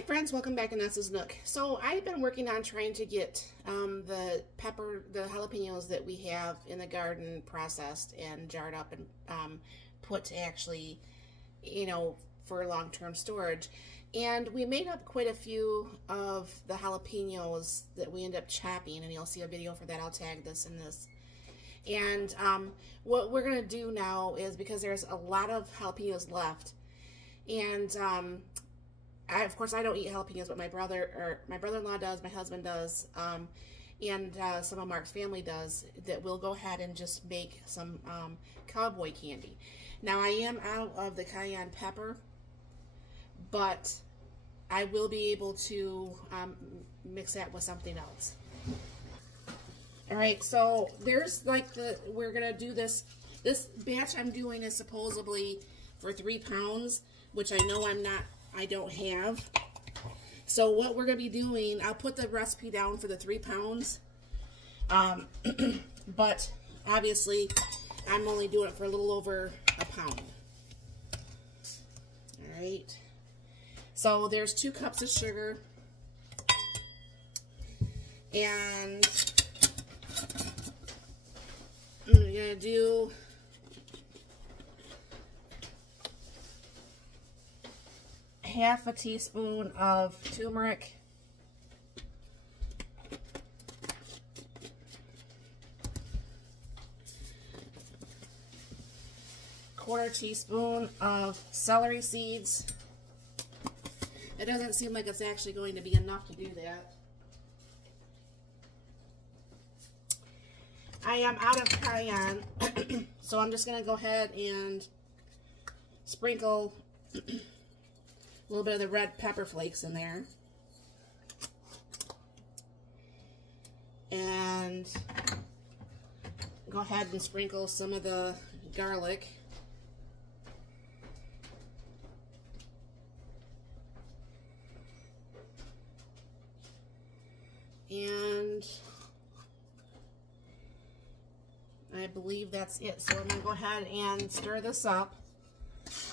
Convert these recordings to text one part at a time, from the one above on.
Hi friends, welcome back to Nessa's Nook. So I've been working on trying to get the jalapenos that we have in the garden processed and jarred up and put to actually, for long-term storage. And we made up quite a few of the jalapenos that we end up chopping, and you'll see a video for that. I'll tag this and this. And what we're going to do now is, because there's a lot of jalapenos left, and of course, I don't eat jalapenos, but my brother-in-law does, my husband does, and some of Mark's family does, that we'll go ahead and just make some Cowboy candy. Now, I am out of the cayenne pepper, but I will be able to mix that with something else. Alright, so there's we're going to do this batch I'm doing is supposedly for 3 pounds, which I know I don't have. So what we're going to be doing, I'll put the recipe down for the 3 pounds, but obviously I'm only doing it for a little over a pound. Alright, so there's 2 cups of sugar, and I'm going to do half a teaspoon of turmeric, quarter teaspoon of celery seeds. It doesn't seem like it's actually going to be enough to do that. I am out of cayenne, so I'm just going to go ahead and sprinkle a little bit of the red pepper flakes in there. And go ahead and sprinkle some of the garlic. And I believe that's it. So I'm going to go ahead and stir this up.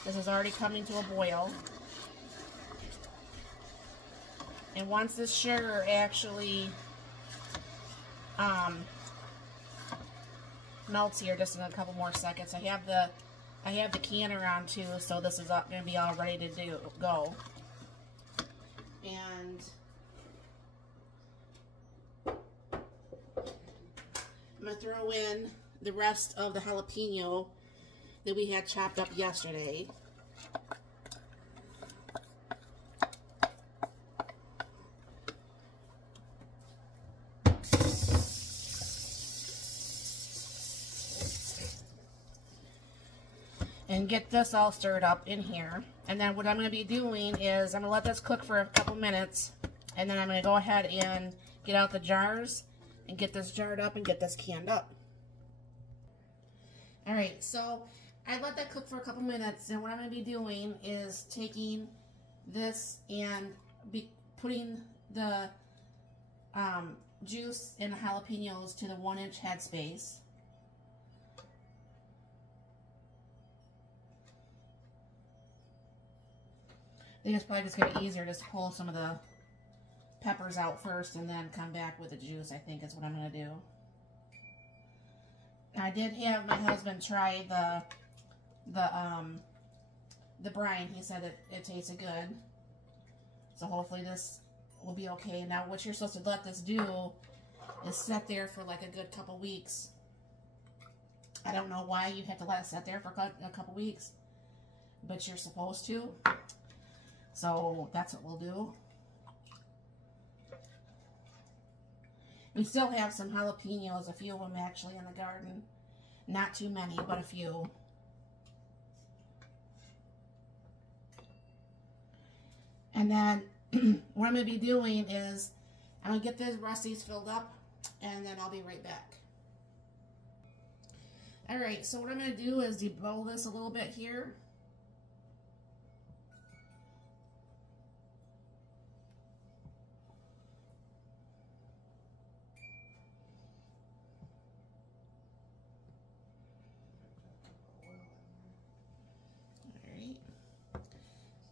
This is already coming to a boil. And once this sugar actually melts here, just in a couple more seconds, I have the canner on too, so this is going to be all ready to go. And I'm going to throw in the rest of the jalapeno that we had chopped up yesterday. And get this all stirred up in here. And then what I'm going to be doing is I'm going to let this cook for a couple minutes, and then I'm going to go ahead and get out the jars and get this jarred up and get this canned up. Alright, so I let that cook for a couple minutes, and what I'm going to be doing is taking this and putting the juice and the jalapenos to the 1-inch headspace. I think it's probably just going to be easier just to pull some of the peppers out first and then come back with the juice. I think is what I'm going to do. I did have my husband try the brine. He said it tasted good. So hopefully this will be okay. Now what you're supposed to let this do is sit there for like a good couple weeks. I don't know why you have to let it sit there for a couple weeks, but you're supposed to. So that's what we'll do. We still have some jalapenos, a few of them actually in the garden. Not too many, but a few. And then what I'm going to be doing is I'm going to get the recipes filled up, and then I'll be right back. Alright, so what I'm going to do is debowl this a little bit here.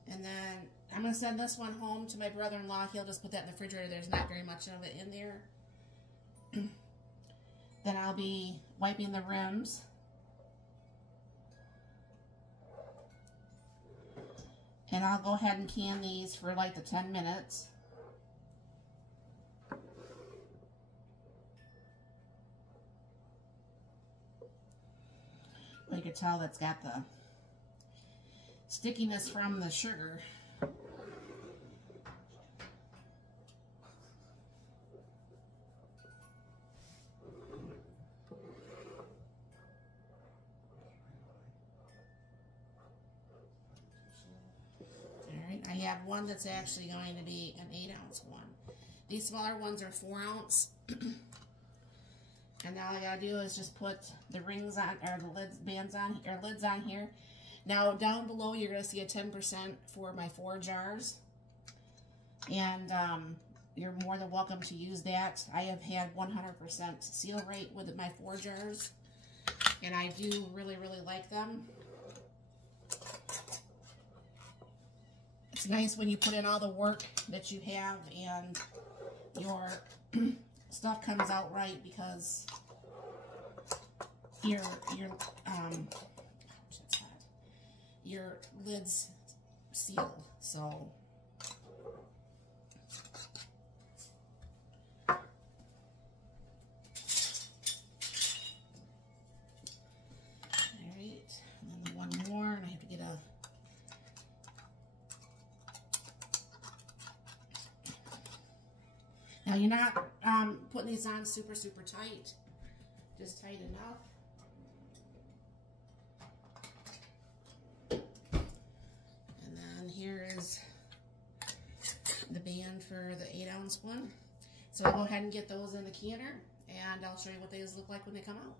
And then I'm going to send this one home to my brother-in-law. He'll just put that in the refrigerator. There's not very much of it in there. Then I'll be wiping the rims. And I'll go ahead and can these for like the 10 minutes. You can tell that's got the stickiness from the sugar. Alright, I have one that's actually going to be an 8-ounce one. These smaller ones are 4 ounce. And now all I gotta do is just put the rings on, or the lids on here. Now down below you're gonna see a 10% for my 4 jars. And you're more than welcome to use that. I have had 100% seal rate with my 4 jars. And I do really, really like them. It's nice when you put in all the work that you have and your stuff comes out right, because your lid's sealed. So all right, and then one more, and I have to get a Now you're not putting these on super tight, just tight enough. And then here is the band for the 8-ounce one. So I'll go ahead and get those in the canner, and I'll show you what these look like when they come out.